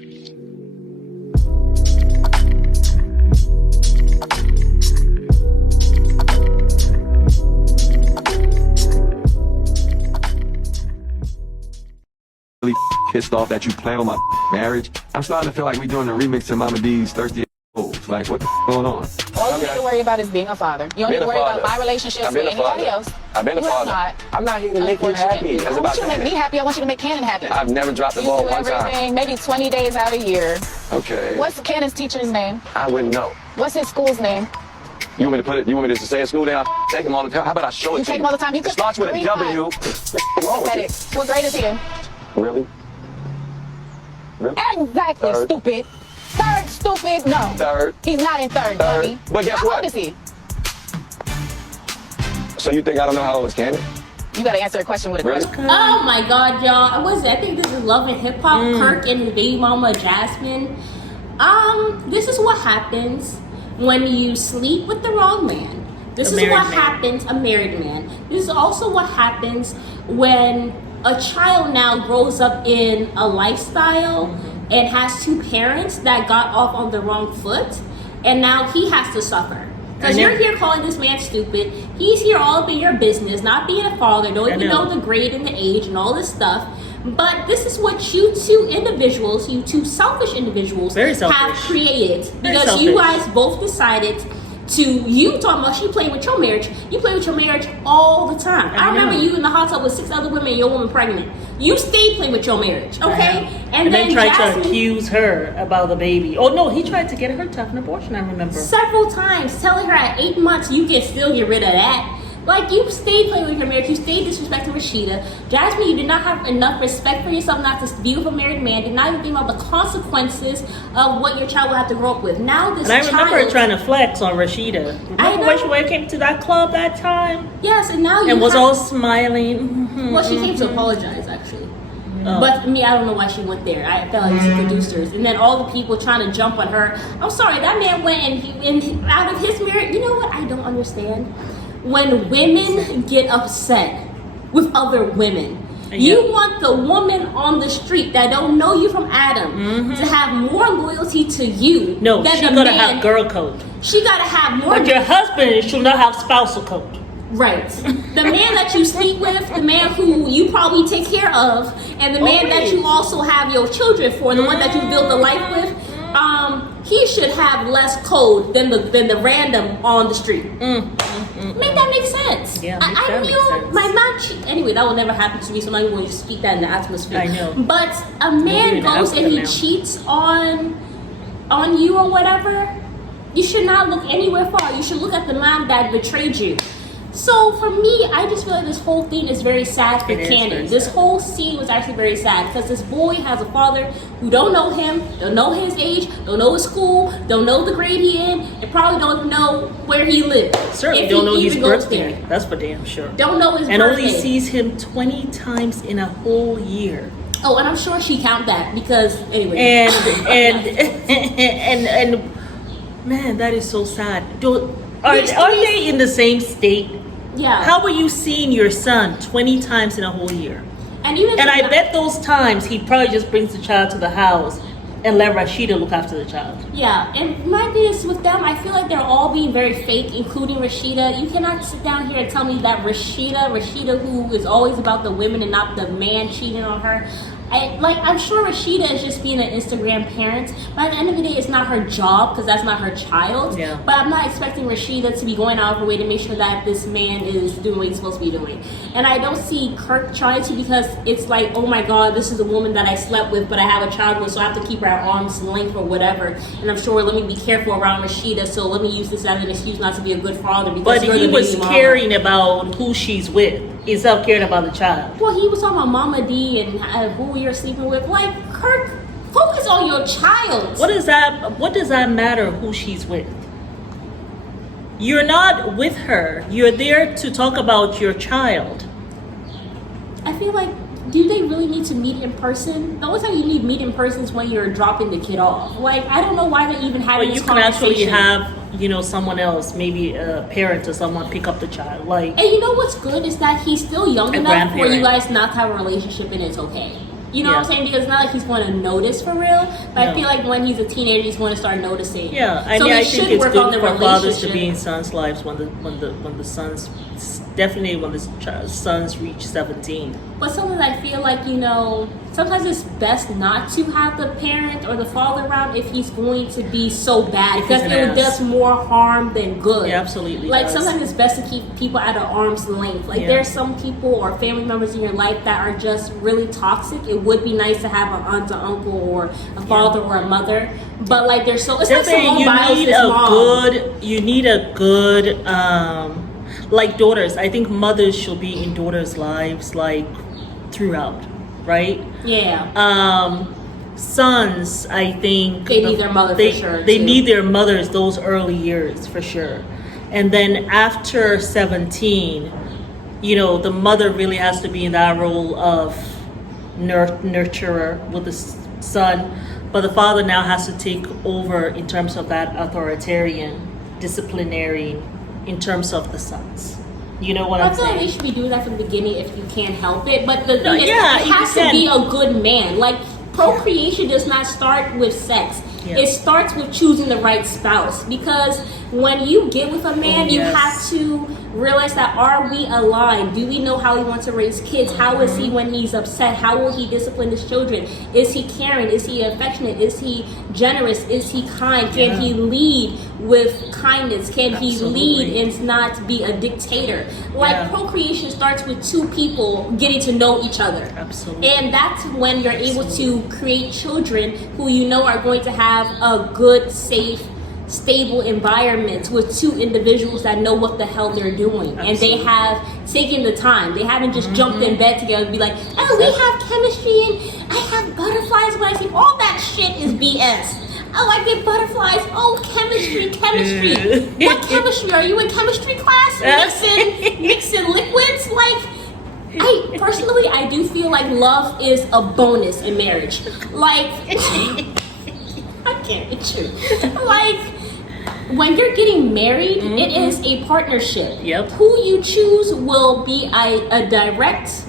Really pissed off that you plan on my marriage. I'm starting to feel like we doing a remix to Mama D's Thirsty Fools. Like, what the going on? All you need to worry about is being a father. You don't need to worry about my relationships with anybody else. I've been a father. I'm not here to make you happy. I want you to make me happy. I want you to make Cannon happy. I've never dropped the ball one time. Maybe 20 days out a year. Okay. What's Cannon's teacher's name? I wouldn't know. What's his school's name? You want me to put it? You want me to say in school? Then I'll take him all the time. How about I show it to you? You take him all the time. It starts with a W. What grade is he in? Really? Exactly, Third. stupid. Third, stupid. No. Third. He's not in third, dummy. But guess what? How old is he? So you think I don't know how old is Cannon? You gotta answer a question with a question. Oh my God, y'all! I think this is Love and Hip Hop. Kirk and his baby mama Jasmine. This is what happens when you sleep with the wrong man. This is what happens. A married man. This is also what happens when a child now grows up in a lifestyle and has two parents that got off on the wrong foot, and now he has to suffer. Because you're here calling this man stupid. He's here all up in your business, not being a father, don't even know the grade and the age and all this stuff. But this is what you two individuals, you two selfish individuals, have created. Because you guys both decided you talking about she playing with your marriage. You play with your marriage all the time. I remember you in the hot tub with 6 other women and your woman pregnant. You stayed playing with your marriage, okay? And then tried to accuse her about the baby. Oh no, he tried to get her to have an abortion, I remember. Several times, telling her at 8 months you can still get rid of that. Like, you stayed playing with your marriage. You stayed disrespecting Rashida. Jasmine, you did not have enough respect for yourself not to be with a married man. Did not even think about the consequences of what your child will have to grow up with. Now this child... And I remember her trying to flex on Rashida. Remember when she came to that club that time? Yes, and now you and was all smiling. Well, she came to apologize, actually. But me, I don't know why she went there. I felt like it's the producers. And then all the people trying to jump on her. I'm sorry, that man went and out of his marriage. You know what? I don't understand. When women get upset with other women, you want the woman on the street that don't know you from Adam to have more loyalty to you. No, she gotta have girl code. She gotta have more. But your husband should not have spousal code. Right. The man that you sleep with, the man who you probably take care of, and the man that you also have your children for, the one that you build a life with, he should have less code than the random on the street. Make that make sense? Yeah, I knew my man. Anyway, that will never happen to me, so I'm not even going to speak that in the atmosphere. I know. But a man goes and he cheats on you or whatever. You should not look anywhere far. You should look at the man that betrayed you. So for me, I just feel like this whole thing is very sad for Cannon. This whole scene was actually very sad because this boy has a father who don't know him, don't know his age, don't know his school, don't know the grade he in, and probably don't know where he lives. Certainly don't know his birthday. That's for damn sure. Don't know his birthday. And only sees him 20 times in a whole year. Oh, and I'm sure she count that because anyway. And man, that is so sad. Are they in the same state? Yeah. How were you seeing your son 20 times in a whole year? And I bet those times he probably just brings the child to the house and let Rashida look after the child. Yeah, and my thing is with them, I feel like they're all being very fake, including Rashida. You cannot sit down here and tell me that Rashida who is always about the women and not the man cheating on her. I'm sure Rashida is just being an Instagram parent, but at the end of the day, it's not her job because that's not her child. Yeah. But I'm not expecting Rashida to be going out of her way to make sure that this man is doing what he's supposed to be doing. And I don't see Kirk trying to because it's like, oh my God, this is a woman that I slept with, but I have a child with, so I have to keep her at arm's length or whatever. And I'm sure, let me be careful around Rashida, so let me use this as an excuse not to be a good father. Because but he was caring about who she's with. He's not caring about the child. Well, he was talking about Mama D and who you're sleeping with. Like, Kirk, focus on your child. What does that matter who she's with? You're not with her. You're there to talk about your child. I feel like, do they really need to meet in person? The only time you need to meet in person is when you're dropping the kid off. Like, I don't know why they even having this conversation. You can actually have, someone else, maybe a parent or someone pick up the child. Like, and you know what's good is that he's still young enough for you guys not to have a relationship and it's okay. You know what I'm saying? Because it's not like he's going to notice for real. But I feel like when he's a teenager, he's going to start noticing. Yeah, I so mean, they I should think it's work on good the for fathers to relationship. be in sons' lives when the sons, definitely when the sons reach 17. But sometimes I feel like, you know, sometimes it's best not to have the parent or the father around if he's going to be so bad. Because it does more harm than good. Yeah, absolutely. Like, sometimes it's best to keep people at an arm's length. Like, there's some people or family members in your life that are just really toxic. It would be nice to have an aunt or uncle or a father or a mother. But, like, there's so... It's like Simone Biles' mom. You need a good... like daughters. I think mothers should be in daughters' lives, like, throughout. Right? Yeah. Sons, I think they need their mother for sure. They need their mothers those early years for sure. And then after 17, you know, the mother really has to be in that role of nurturer with the son, but the father now has to take over in terms of that authoritarian, disciplinary in terms of the sons. You know what I'm saying? I feel like we should be doing that from the beginning if you can't help it. But the thing is, yeah, it has to be a good man. Like, procreation does not start with sex. Yeah. It starts with choosing the right spouse. Because when you get with a man, you have to realize that, are we aligned? Do we know how he wants to raise kids? How is he when he's upset? How will he discipline his children? Is he caring? Is he affectionate? Is he generous? Is he kind? Can he lead with kindness? Can he lead and not be a dictator? Like, procreation starts with two people getting to know each other. Absolutely. And that's when you're able to create children who you know are going to have a good, safe, stable environment with two individuals that know what the hell they're doing. And they have taken the time. They haven't just jumped in bed together and be like, oh, we have chemistry and I have butterflies when I see. All that shit is BS. Oh, I get butterflies. Oh, chemistry. What chemistry? Are you in chemistry class? Mixing liquids? Like, I do feel like love is a bonus in marriage. Like, I can't, it's true. Like, when you're getting married, it is a partnership. Yep. Who you choose will be a direct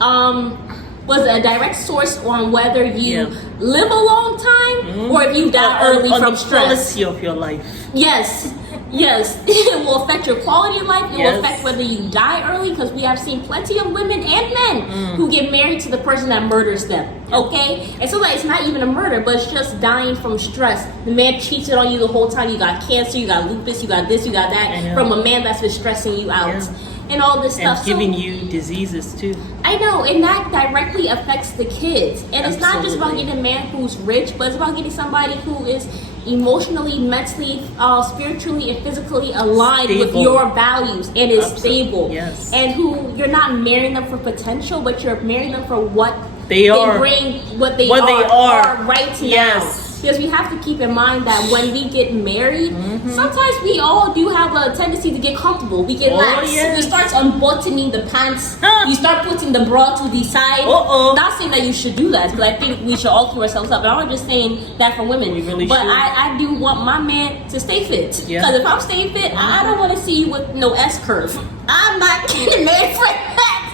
a direct source on whether you live a long time or if you die early from stress. On the quality of your life. Yes. It will affect your quality of life. It will affect whether you die early, because we have seen plenty of women and men who get married to the person that murders them. Okay? And so, like, it's not even a murder, but it's just dying from stress. The man cheated on you the whole time. You got cancer, you got lupus, you got this, you got that, from a man that's been stressing you out. And all this stuff. And giving you diseases too. I know, and that directly affects the kids. And it's not just about getting a man who's rich, but it's about getting somebody who is emotionally, mentally, spiritually, and physically aligned with your values and is stable. Yes. And who you're not marrying them for potential, but you're marrying them for what they are. They bring, what they are right now. Because we have to keep in mind that when we get married, sometimes we all do have a tendency to get comfortable. We get lax. We start unbuttoning the pants. You start putting the bra to the side. Not saying that you should do that, because I think we should all clean ourselves up. But I'm not just saying that for women. We really but should. I do want my man to stay fit. Because if I'm staying fit, I don't want to see you with no S curve. I'm not getting married for that.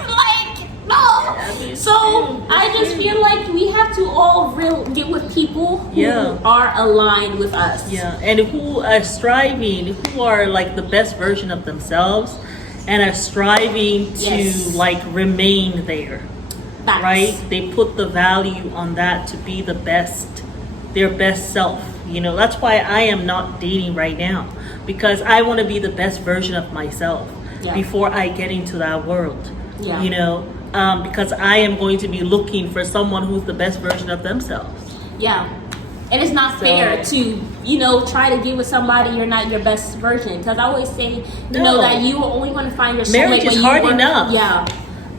No. So I just feel like we have to all get with people who are aligned with us. Yeah, and who are striving, who are like the best version of themselves, and are striving to like remain there. Facts. Right? They put the value on that to be the best, their best self. You know, that's why I am not dating right now, because I want to be the best version of myself before I get into that world. Yeah. You know. Because I am going to be looking for someone who's the best version of themselves. Yeah. And it's not fair to, try to get with somebody you're not your best version. Because I always say, know that you are only going to find your soulmate. Marriage is hard enough. Yeah.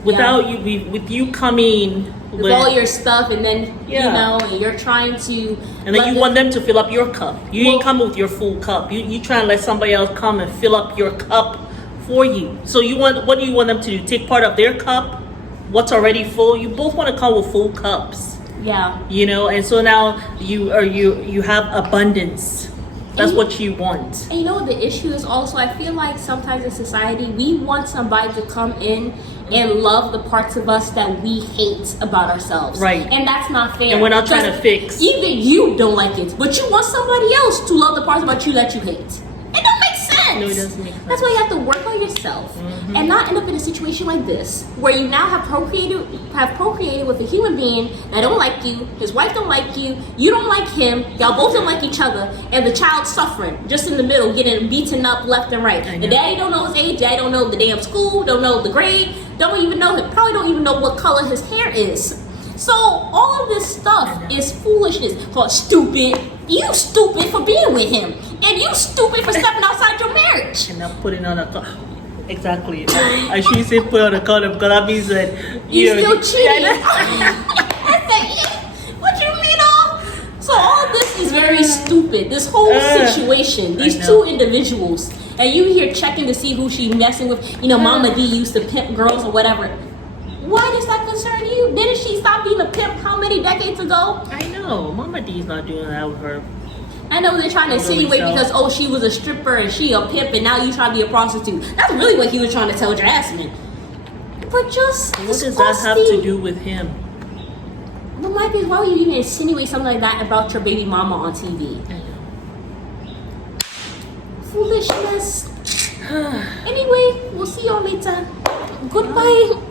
Without you, with you coming with all your stuff, and then, and you're trying to... And then you want them to fill up your cup. You ain't coming with your full cup. You try and let somebody else come and fill up your cup for you. So what do you want them to do? Take part of their cup? What's already full? You both want to come with full cups. Yeah. And so now you have abundance. That's what you want. And you know what the issue is also? I feel like sometimes in society, we want somebody to come in and love the parts of us that we hate about ourselves. Right. And that's not fair. And we're not trying to fix. Even you don't like it, but you want somebody else to love the parts about you that you hate. It don't make sense. No, it doesn't make sense. That's why you have to work on yourself and not end up in a situation like this, where you now have procreated with a human being that don't like you, his wife don't like you, you don't like him, y'all both don't like each other, and the child's suffering just in the middle, getting beaten up left and right. The daddy don't know his age, daddy don't know the damn school, don't know the grade, probably don't even know what color his hair is. So all of this stuff is foolishness. For stupid, you stupid for being with him, and you stupid for stepping outside your marriage. And not putting on a exactly. I should say put on a condom because that means that You still cheating. I said, yeah. What you mean, So all of this is very stupid. This whole situation, these two individuals, and you here checking to see who she messing with. You know, Mama D used to pimp girls or whatever. Why does that concern you? Didn't she stop being a pimp how many decades ago? I know. Mama D's not doing that with her. I know they're trying to insinuate because she was a stripper and she a pimp and now you trying to be a prostitute. That's really what he was trying to tell Jasmine. But just what does that have to do with him? Well, my thing is, why would you even insinuate something like that about your baby mama on TV? Foolishness. Anyway, we'll see y'all later. Goodbye.